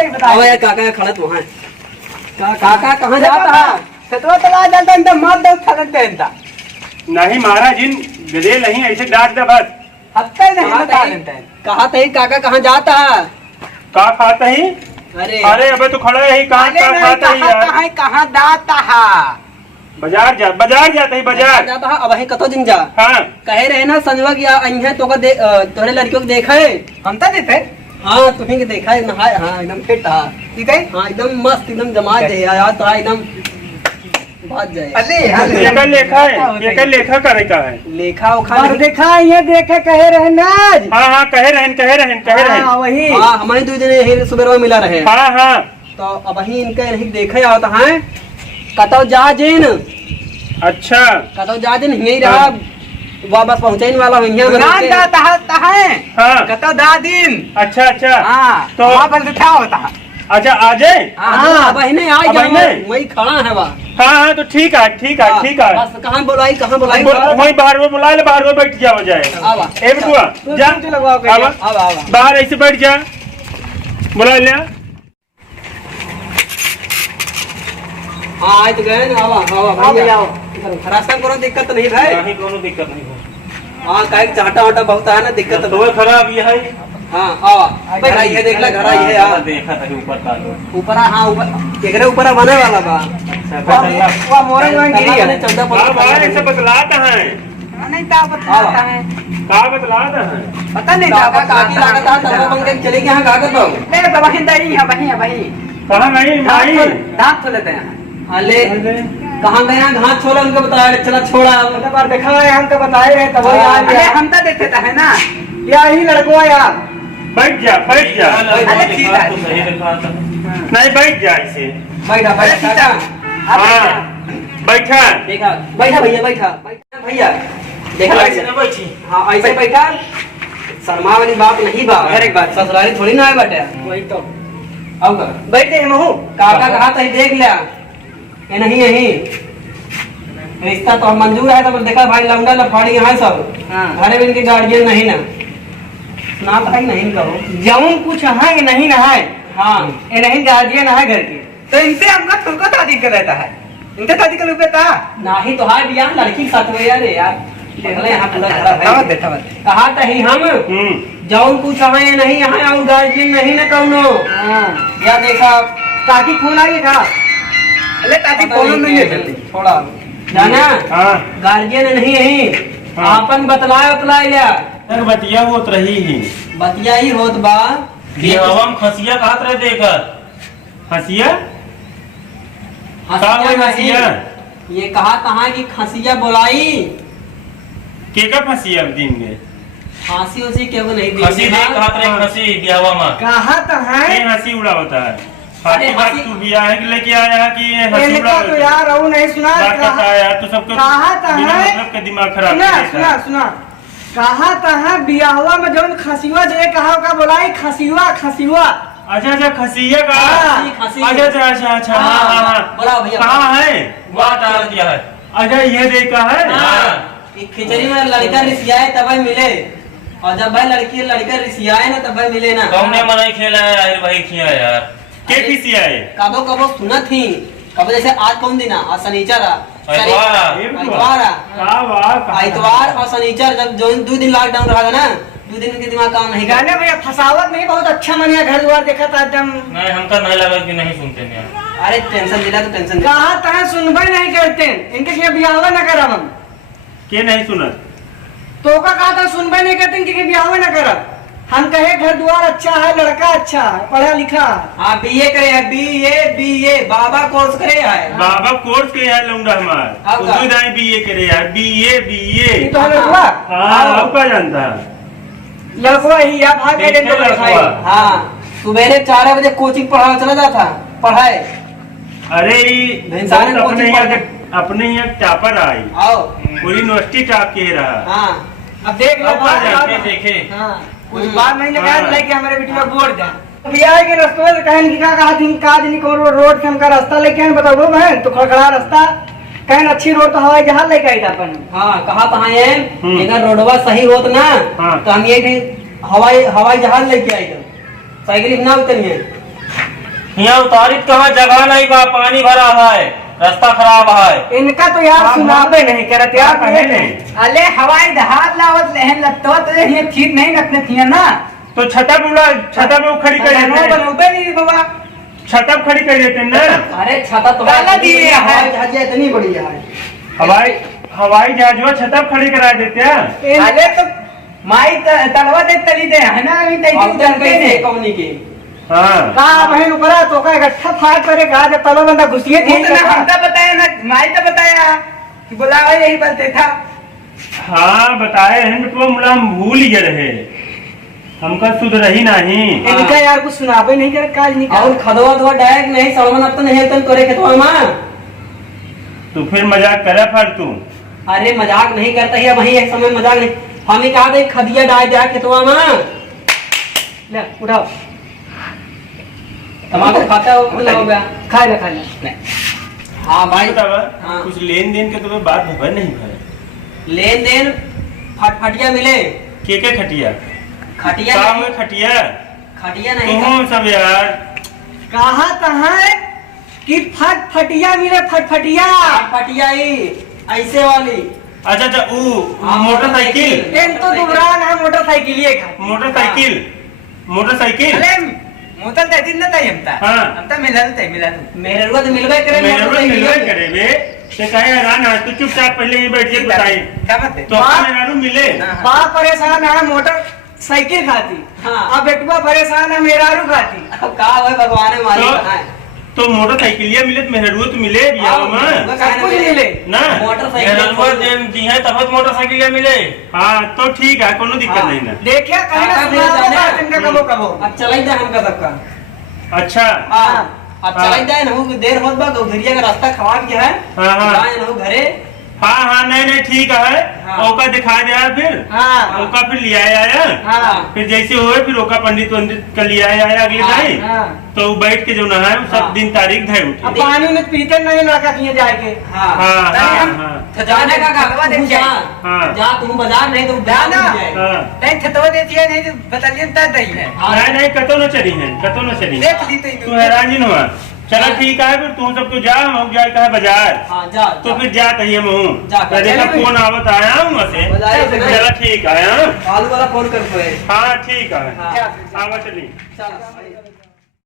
नहीं बता। अब यार काका खड़ा तो है। काका कहाँ जाता है? सतवा तला जाता है मार दो छलक देता नहीं महाराज जिन गधे नहीं ऐसे डांट दे बस। हत्ता ही नहीं बता देता है। कहा था काका कहाँ जाता है? का खाता ही? अरे अरे अबे तो खड़ा है कहाँ खाता ही यार? कहाँ जाता है? बाजार जाता ही बाजार जाता है। अब कतो दिन जा हाँ कहे रहे ना संजवा की अइहे तो तोरे लड़कियों को देखा है। हम तो देते हाँ तुम्हें के देखा है नहाए। हाँ एकदम फिट है। ठीक है हाँ एकदम मस्त एकदम जमा दे यार तो एकदम बात जाए। अरे ये लेखा है ये लेखा करे का है लेखा उखा और देखा ये देखे कहे रहे नाज। हाँ कहे रहन वही हाँ हमारी 2 दिन सुबह मिला रहे। हाँ तो अब वही इनके नहीं देखे आता है कतो जा जिन अच्छा कतो जा जिन यही रहा वापस पहुंचे वाला नाच जाता है हाँ कतो दादिन। अच्छा हाँ तो वहाँ पर क्या होता है? अच्छा आ जाए। हाँ बहने आ अब जाए नहीं? वही खड़ा है वहाँ। हाँ तो ठीक है बस कहाँ बुलाई वही बाहर में बुला ले बाहर में बैठ जाओ जाए आवा ए बटुआ जा आवा आवा बाहर ऐसे बैठ जा बुला ले। हाँ आए तो गए ना। आवा भैया रास्ता में कोनो दिक्कत नहीं भाई। नहीं कोनो दिक्कत नहीं। हाँ कहीं चाटा वाटा बहुत है ना दिक्कत तो खराब ये है। हाँ आवा घर आई है देख ले घर आई है यार। देखा था ऊपर का ऊपर हाँ ऊपर एकरे ऊपर बने वाला बा। वो मोरंग में गिरी है। 14 ऐसे बतलाता है नहीं था बताता है। का बतलाता है पता नहीं काका काकी लागत है तब बन के चले गए कागज तो नहीं तो वही दही है वही कहाँ नहीं भाई दांत खोल लेते हैं। अले कहाँ गए हैं घास छोड़ा उनको बताया चला छोड़ा मतलब बार देखा है हमको बताए हैं तब अरे हम तो देखे है ना या ही लड़को यार। बैठ जा अरे ठीक है नहीं बैठ जा ऐसे बैठा बैठा हाँ बैठा देखा बैठा भैया भैया देखा ऐसे ना बैठी हाँ ऐसे बैठा शर्मा वाली बात नहीं बा। हर एक बात ससुराली थोड़ी ना है बेटा वही तो अब बैठ गए महू काका कहा तो देख लिया ये नहीं रिश्ता तो मंजूर है तो देखा भाई लौंडा लफाड़ी है सब। घरे में इनके गार्जियन नहीं ना ना तो है नहीं कहो जमुन कुछ है कि नहीं ना है। हाँ ये नहीं गार्जियन है घर के तो इनसे हमका तुमको शादी कर रहता है इनसे शादी कर रुपये था ना ही तो है बियाह लड़की के साथ में यार देख ले यहाँ पूरा खड़ा है। कहा तो ही हम जौन कुछ है ये नहीं है और गार्जियन नहीं ना कौनो। या देखा ताकि फोन आई था अरे ताकि फोन नहीं है थोड़ा जाना हाँ गार्जियन नहीं है आपन बतलाए लिया बतिया वो रही ही बतिया ही होत बा हम खसिया कहत रहे देकर हसिया हंसिया ये कहा कहा कि खसिया बोलाई के का फसिया दिन में फांसी उसी क्यों नहीं दी हंसी नहीं कहत रहे हंसी ब्याहवा में कहा तो है ये हंसी उड़ा होता है अरे बाकी बात हंसी- तू ब्याह के लेके आया कि ये हंसी इनका उड़ा तो यार वो नहीं सुना बात करता है यार तू सबको कहा तो बिना है मतलब के दिमाग खराब सुना कर देता सुना है। सुना कहा तो है बियाहवा में जौन खसिवा जे कहा का बोलाई खसिवा अच्छा खसिया का हाँ, खसी। अच्छा हाँ बोला भैया कहाँ है बात आ दिया है। अच्छा ये देखा है हाँ। खिचड़ी में लड़का रिसियाए तब मिले और जब भाई लड़का रिसियाए ना तब मिले ना। कौने मनाई खेला है यार भाई किया यार के किसिया है कबो सुनत थी कबो जैसे आज कौन दिन आज शनिचर आइतवार और शनिचर जब जो 2 दिन लॉकडाउन रहा था ना 2 दिन के दिमाग काम नहीं गाने भैया फसावत नहीं बहुत अच्छा मनिया घर द्वार देखा था एकदम नहीं हमका नहीं लगा कि नहीं सुनते हैं अरे टेंशन दिला तो टेंशन कहा तो सुनबे नहीं करते इनके क्या बियाहवा न करब हम के नहीं सुनत तो का कहा था सुनबे नहीं करते इनके बियाहवा न करब हम कहे घर द्वार अच्छा है लड़का अच्छा है पढ़ा लिखा हाँ बीए करे है बीए बाबा कोर्स करे है बाबा कोर्स के है लौंडा हमार अब का? उसी दाई बीए करे यार बीए ये तो है लड़का हाँ अब का जानता है लड़का ही या भाग गए देखे लड़का। हाँ सुबह 4 बजे कोचिंग पढ़ाने चला जाता पढ़ाए अरे इंसान को अपने यहाँ टापर आई आओ पूरी यूनिवर्सिटी टाप के रहा हाँ अब देख लो अब का जानते देखे हाँ कुछ बात नहीं लगा हाँ। लेके हमारे बेटी में बोर्ड जाए बियाह के रास्ते में कहीं का कहा दिन काज नहीं कौन रोड से हमका रास्ता लेके आए बताओ बहन तो खड़खड़ा रास्ता कहीं अच्छी रोड तो हवाई जहाज लेके आई था अपन हाँ कहा कहाँ है अगर रोडवा सही होत ना हाँ। तो हम ये हवाई जहाज लेके आए थे साइकिल ना उतरिए यहाँ उतारित कहाँ जगह नहीं बा, पानी भरा है, रास्ता खराब है। इनका तो यार सुनाबे नहीं करत यार पहले। अले हवाई जहाज लावत लहन लगतो तो ये ठीक नहीं रखने थी ना। तो छतप में खड़ी कर देते, बनोबे नहीं बाबा, छतप खड़ी कर देते ना। अरे छता तो डाला दिए है। हवाई जहाज इतनी बड़ी है। हवाई जहाज छतप खड़ी करा देते हैं। अरे तो माई तलवा दे तली दे है ना, अभी तई उतरते नहीं कौनी के। हाँ का बहन ऊपरा तो का इकट्ठा फाट करे का जब तलो बंदा घुसिए थी तो हमका बताया ना, माई तो बताया कि बुलावा यही बोलते था। हाँ बताए हैं, तो मुला हम भूल ही रहे, हमका सुध रही नहीं। इनका यार कुछ सुनाबे नहीं करत काज नहीं और खदवा धवा डायरेक्ट नहीं सलमान अब तो नहीं तन करे के तो मां। तो फिर मजाक करे फिर तू। अरे मजाक नहीं करता है वही एक समय मजाक नहीं। हम ही कहा थे खदिया डाल दिया खेतवा मां। ले उठाओ तमाकू खाता हो गया, खा ले। हाँ भाई हाँ। कुछ लेन देन के तुम्हें बात भर नहीं भर। लेन देन फटफटिया मिले के खटिया खटिया का नहीं, हुए खटिया खटिया नहीं तुम सब यार। कहा तहां कि फटफटिया मिले फटफटिया। फटिया ही ऐसे वाली। अच्छा हाँ, मोटरसाइकिल। इन तो दुबरान है मोटरसाइकिल का। मोटरसाइकिल मोतल ते दिन न तई हमता। हाँ। हमता मिलल मेरे रुआ तो मिलबे करे मिलवे करे बे ते कहे हैरान है, तू चुपचाप पहले ही बैठ के बताई क्या बात है? तो मेरा मिले। बाप परेशान है मोटरसाइकिल खाती। हाँ। अब बेटुआ परेशान है मेरारू खाती। अब का है भगवान है मालिक कहाँ है? तो मोटरसाइकिलिया मिले तो मेहरू तो मिले बियाह में सब कुछ मिले ना। मोटरसाइकिल दी है तब मोटरसाइकिल मिले। हाँ तो ठीक है, कोनो दिक्कत नहीं ना। देखिए कहीं ना काका मेरे सुनाओ जाने इनका कबो कबो। अब चलाई दे हमका सबका। अच्छा हाँ अब चलाई दे ना, देर होत बा गौधरिया का रास्ता खराब क्या है। हाँ। जाए ना घरे। हाँ नहीं ठीक है। हाँ। ओका दिखा दे फिर। हाँ ओका फिर लिया आया हाँ फिर जैसे हुए फिर ओका पंडित का लिया आया अगले टाइम। हाँ। तो बैठ के जो ना है सब हाँ। दिन तारीख धय अब उठी। पानी में पीते नहीं लड़का किए जाके। हाँ हाँ, तनी हम हाँ। तो जाने का कागवा देख जा। हाँ। जा तुम बाजार नहीं तो जाना। हाँ। नहीं थतवा देती है नहीं तो बटालियन तय दही है। नहीं कतो न चली है, कतो न चली। देख ली तू हैरान जी हुआ। चलो ठीक है फिर तू सब तो जा, हम जाए कहा बाजार। हाँ जा तो फिर जा कहिए मैं जा, देखा चलिए। फोन आवत आया हूँ वहाँ से। बाजार से चलो ठीक है। हाँ आलू वाला फोन कर हाँ ठीक है, हाँ। आवा चली। चल